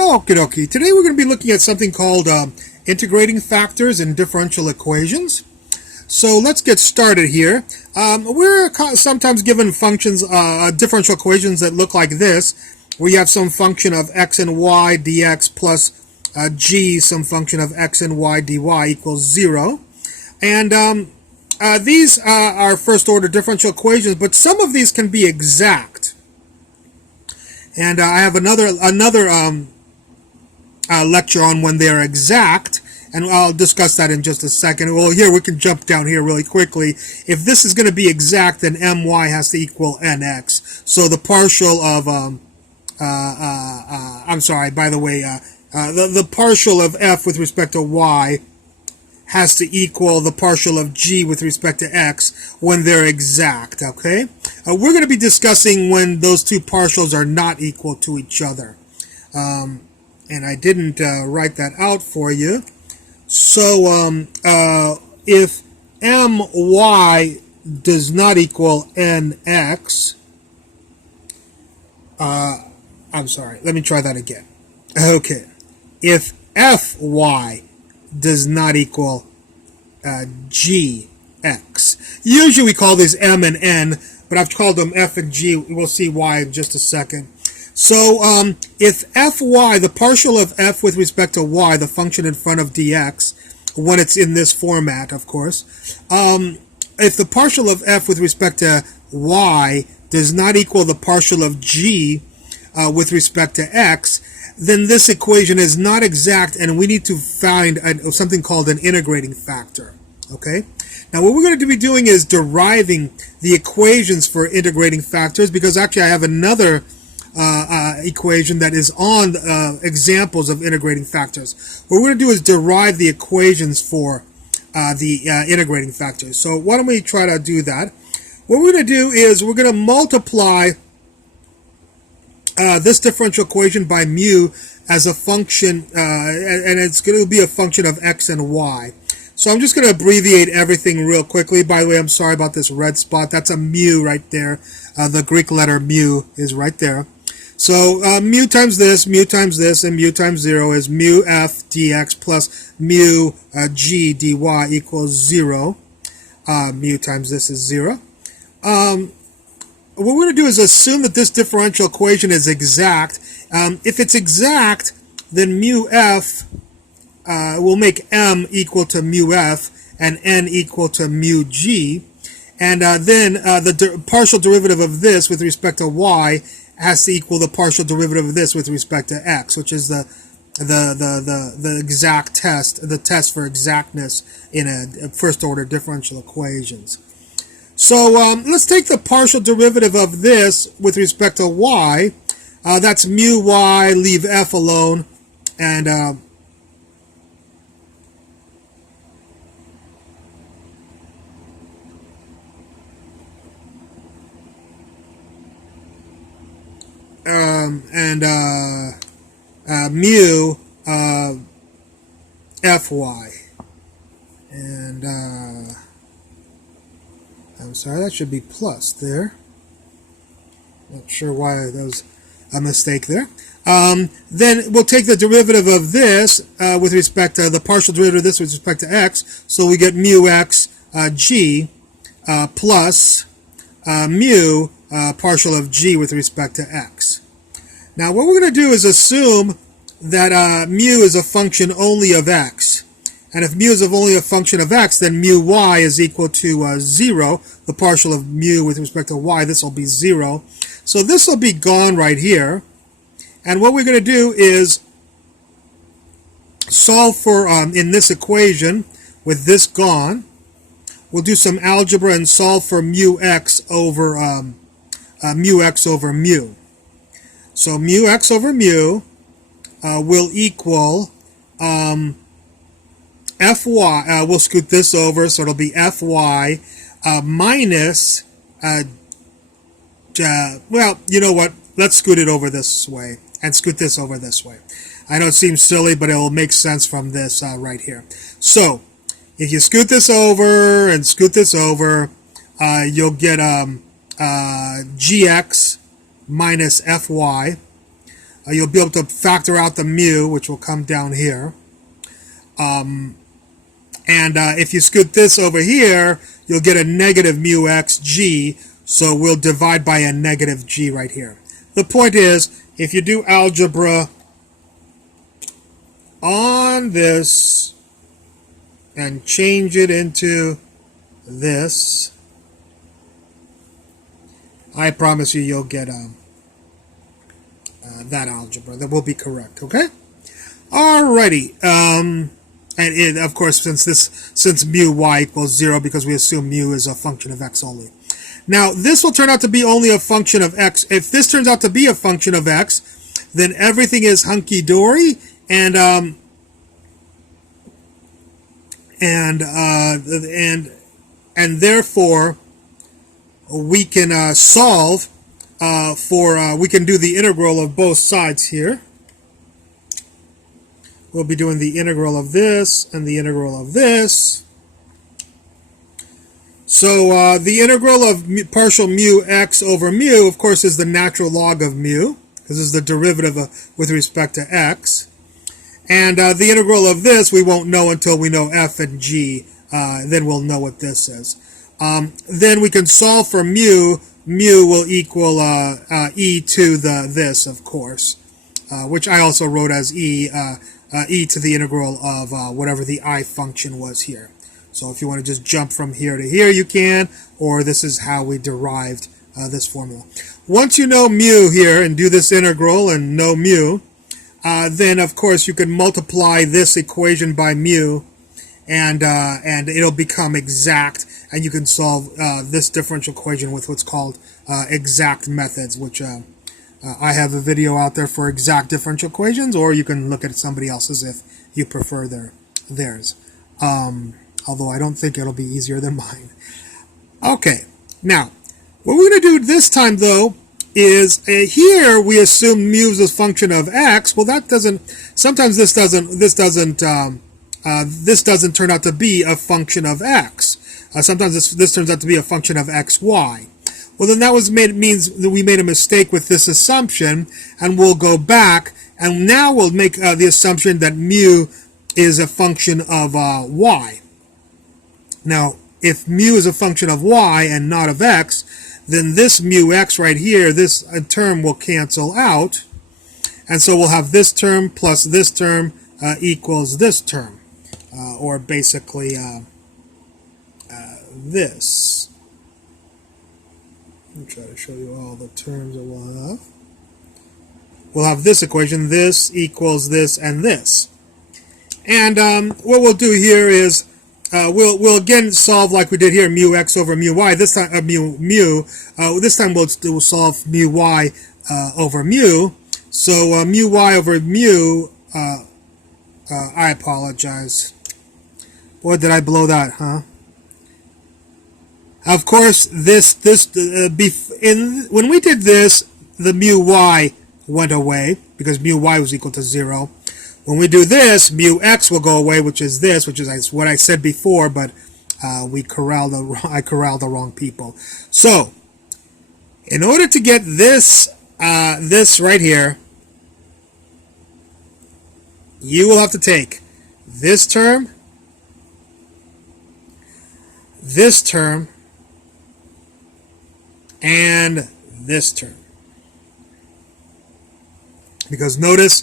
Okay. Today we're going to be looking at something called integrating factors in differential equations. So let's get started here. We're sometimes given functions, differential equations that look like this, where you have some function of x and y dx plus g, some function of x and y dy equals 0. And these are first order differential equations, but some of these can be exact. And I have another lecture on when they're exact, and I'll discuss that in just a second. Well, here we can jump down here really quickly. If this is going to be exact, then my has to equal nx. So the partial of I'm sorry, by the way, the partial of f with respect to y has to equal the partial of g with respect to x when they're exact, okay? We're going to be discussing when those two partials are not equal to each other. And I didn't write that out for you. So if my does not equal nx, I'm sorry, let me try that again. Okay, if fy does not equal gx. Usually we call these m and n, but I've called them f and g. We'll see why in just a second. So if fy, the partial of f with respect to y, the function in front of dx, when it's in this format, of course, if the partial of f with respect to y does not equal the partial of g with respect to x, then this equation is not exact, and we need to find something called an integrating factor. Okay? Now what we're going to be doing is deriving the equations for integrating factors, because actually I have another equation that is on examples of integrating factors. What we're going to do is derive the equations for the integrating factors. So why don't we try to do that? What we're going to do is we're going to multiply this differential equation by mu as a function, and it's going to be a function of x and y. So I'm just going to abbreviate everything real quickly. By the way, I'm sorry about this red spot. That's a mu right there. The Greek letter mu is right there. So mu times this, and mu times 0 is mu f dx plus mu g dy equals 0. Mu times this is 0. What we're going to do is assume that this differential equation is exact. If it's exact, then mu f will make m equal to mu f and n equal to mu g. And then the partial derivative of this with respect to y has to equal the partial derivative of this with respect to x, which is the exact test, the test for exactness in a first order differential equations. So let's take the partial derivative of this with respect to y. That's mu y, leave f alone, and mu fy, and I'm sorry, that should be plus there. Not sure why that was a mistake there. Then we'll take the derivative of this with respect to the partial derivative of this with respect to x, so we get mu x g plus mu partial of g with respect to x. Now what we're going to do is assume that mu is a function only of x. And if mu is only a function of x, then mu y is equal to 0. The partial of mu with respect to y, this will be 0. So this will be gone right here. And what we're going to do is solve for, in this equation, with this gone, we'll do some algebra and solve for mu x over mu. So mu x over mu will equal fy, we'll scoot this over, so it'll be fy minus, well, you know what, let's scoot it over this way, and scoot this over this way. I know it seems silly, but it will make sense from this right here. So, if you scoot this over and scoot this over, you'll get gx minus fy You'll be able to factor out the mu, which will come down here. If you scoot this over here, you'll get a negative mu x g, so we'll divide by a negative g right here. The point is, if you do algebra on this and change it into this, I promise you you'll get that algebra. That will be correct, okay? Alrighty. Of course, since mu y equals 0, because we assume mu is a function of x only. Now, this will turn out to be only a function of x. If this turns out to be a function of x, then everything is hunky-dory, and therefore we can solve we can do the integral of both sides here. We'll be doing the integral of this and the integral of this. So the integral of partial mu x over mu, of course, is the natural log of mu, because this is the derivative with respect to x. And the integral of this we won't know until we know f and g. Then we'll know what this is. Then we can solve for mu. Mu will equal e to this, of course, which I also wrote as e to the integral of whatever the I function was here. So if you want to just jump from here to here, you can, or this is how we derived this formula. Once you know mu here and do this integral and know mu, then of course you can multiply this equation by mu, and it'll become exact, and you can solve this differential equation with what's called exact methods, which I have a video out there for exact differential equations, or you can look at somebody else's if you prefer theirs. Although I don't think it'll be easier than mine. Okay, now what we're going to do this time though is here we assume mu is a function of x. Well, that doesn't. Sometimes this doesn't turn out to be a function of x. Sometimes this turns out to be a function of xy. Well, then that means that we made a mistake with this assumption, and we'll go back, and now we'll make the assumption that mu is a function of y. Now, if mu is a function of y and not of x, then this mu x right here, this term will cancel out, and so we'll have this term plus this term equals this term, or basically this. Let me try to show you all the terms that we'll have. We'll have this equation, this equals this and this. And what we'll do here is we'll again solve like we did here, mu x over mu y. This time this time we'll solve mu y over mu. So mu y over mu. I apologize. Boy, did I blow that, huh? Of course, when we did this, the mu y went away because mu y was equal to 0. When we do this, mu x will go away, which is this, which is what I said before, but I corralled the wrong people. So, in order to get this right here, you will have to take this term, and this term. Because notice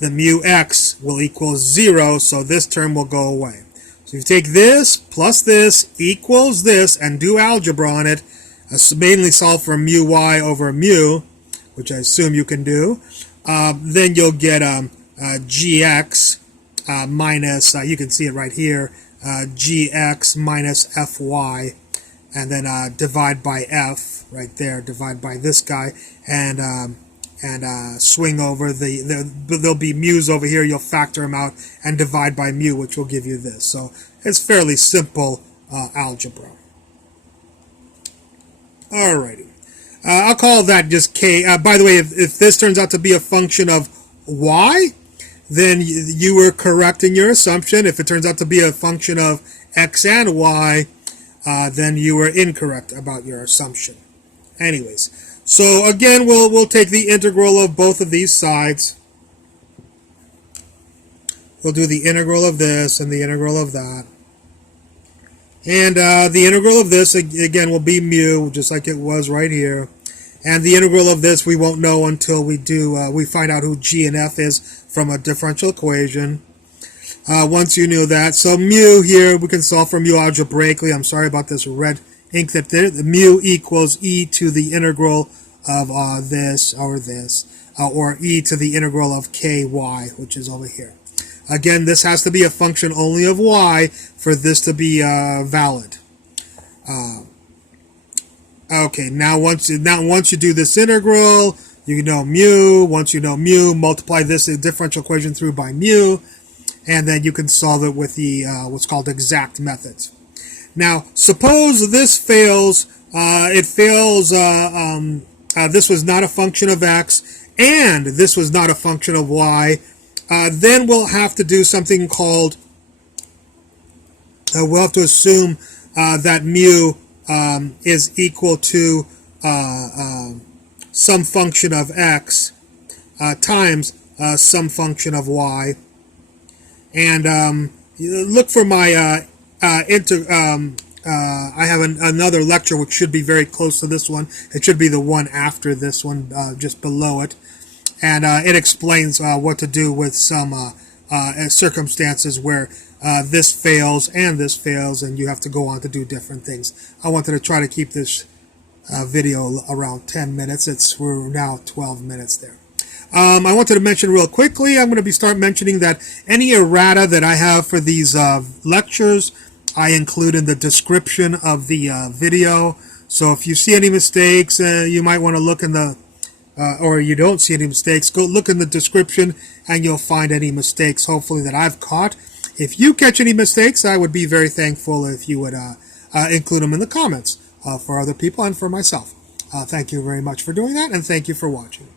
the mu x will equal 0, so this term will go away. So you take this plus this equals this and do algebra on it, mainly solve for mu y over mu, which I assume you can do. Then you'll get gx minus, you can see it right here, gx minus fy, and then divide by f right there, divide by this guy, and swing over there'll be mu's over here, you'll factor them out and divide by mu, which will give you this. So it's fairly simple algebra. Alrighty. I'll call that just k. By the way, if this turns out to be a function of y, then you were correct in your assumption. If it turns out to be a function of x and y, then you were incorrect about your assumption. Anyways, So again, we'll take the integral of both of these sides. We'll do the integral of this and the integral of that. And the integral of this, again, will be mu, just like it was right here. And the integral of this we won't know until we find out who g and f is from a differential equation. Once you knew that. So mu here, we can solve for mu algebraically. I'm sorry about this red ink that there. The mu equals e to the integral of this, or e to the integral of ky, which is over here. Again, this has to be a function only of y for this to be valid. Okay, now once you do this integral, you know mu. Once you know mu, multiply this differential equation through by mu, and then you can solve it with the what's called exact methods. Now, suppose this fails. It fails. This was not a function of x, and this was not a function of y. Then we'll have to do something called. We'll have to assume that mu is equal to some function of x times some function of y. And look for my I have another lecture which should be very close to this one. It should be the one after this one, just below it. And it explains what to do with some circumstances where this fails, and you have to go on to do different things. I wanted to try to keep this video around 10 minutes. We're now 12 minutes there. I wanted to mention real quickly, I'm going to start mentioning that any errata that I have for these lectures, I include in the description of the video. So if you see any mistakes, you might want to look in the or you don't see any mistakes, go look in the description and you'll find any mistakes, hopefully, that I've caught. If you catch any mistakes, I would be very thankful if you would include them in the comments for other people and for myself. Thank you very much for doing that, and thank you for watching.